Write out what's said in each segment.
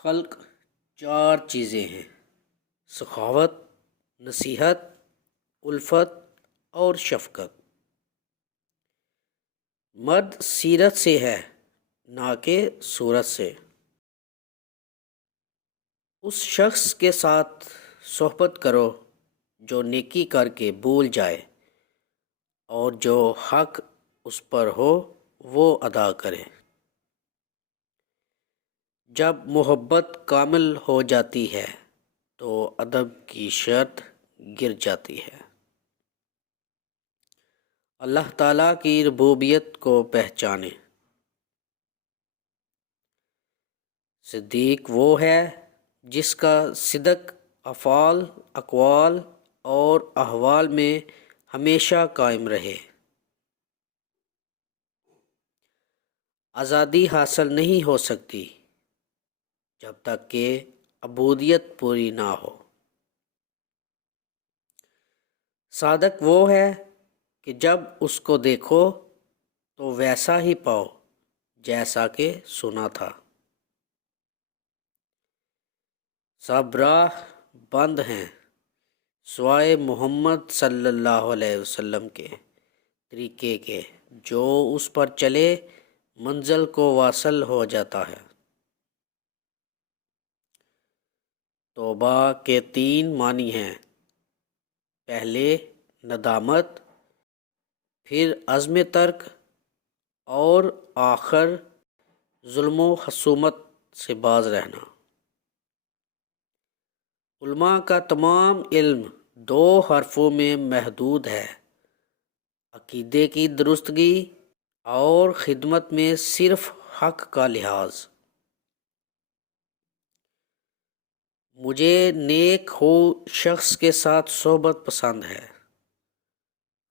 خلق چار چیزیں ہیں: سخاوت، نصیحت، الفت اور شفقت۔ مرد سیرت سے ہے نہ کہ صورت سے۔ اس شخص کے ساتھ صحبت کرو جو نیکی کر کے بھول جائے اور جو حق اس پر ہو وہ ادا کرے۔ جب محبت کامل ہو جاتی ہے تو ادب کی شرط گر جاتی ہے۔ اللہ تعالیٰ کی ربوبیت کو پہچانیں۔ صدیق وہ ہے جس کا صدق افعال، اقوال اور احوال میں ہمیشہ قائم رہے۔ آزادی حاصل نہیں ہو سکتی جب تک کہ عبودیت پوری نہ ہو۔ صادق وہ ہے کہ جب اس کو دیکھو تو ویسا ہی پاؤ جیسا کہ سنا تھا۔ سب راہ بند ہیں سوائے محمد صلی اللہ علیہ وسلم کے طریقے کے، جو اس پر چلے منزل کو واصل ہو جاتا ہے۔ توبہ کے 3 معنی ہیں: پہلے ندامت، پھر عزم ترک اور آخر ظلم و خصومت سے باز رہنا۔ علماء کا تمام علم 2 حرفوں میں محدود ہے: عقیدے کی درستگی اور خدمت میں صرف حق کا لحاظ۔ مجھے نیک خو شخص کے ساتھ صحبت پسند ہے،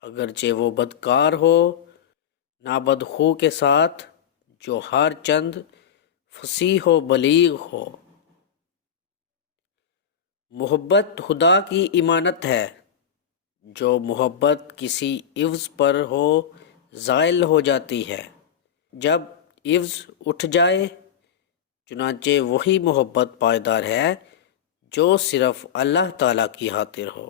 اگرچہ وہ بدکار ہو، نابدخو کے ساتھ جو ہر چند فصیح و بلیغ ہو۔ محبت خدا کی امانت ہے، جو محبت کسی عوض پر ہو زائل ہو جاتی ہے، جب عوض اٹھ جائے چنانچہ وہی محبت پائیدار ہے جو صرف اللہ تعالیٰ کی خاطر ہو۔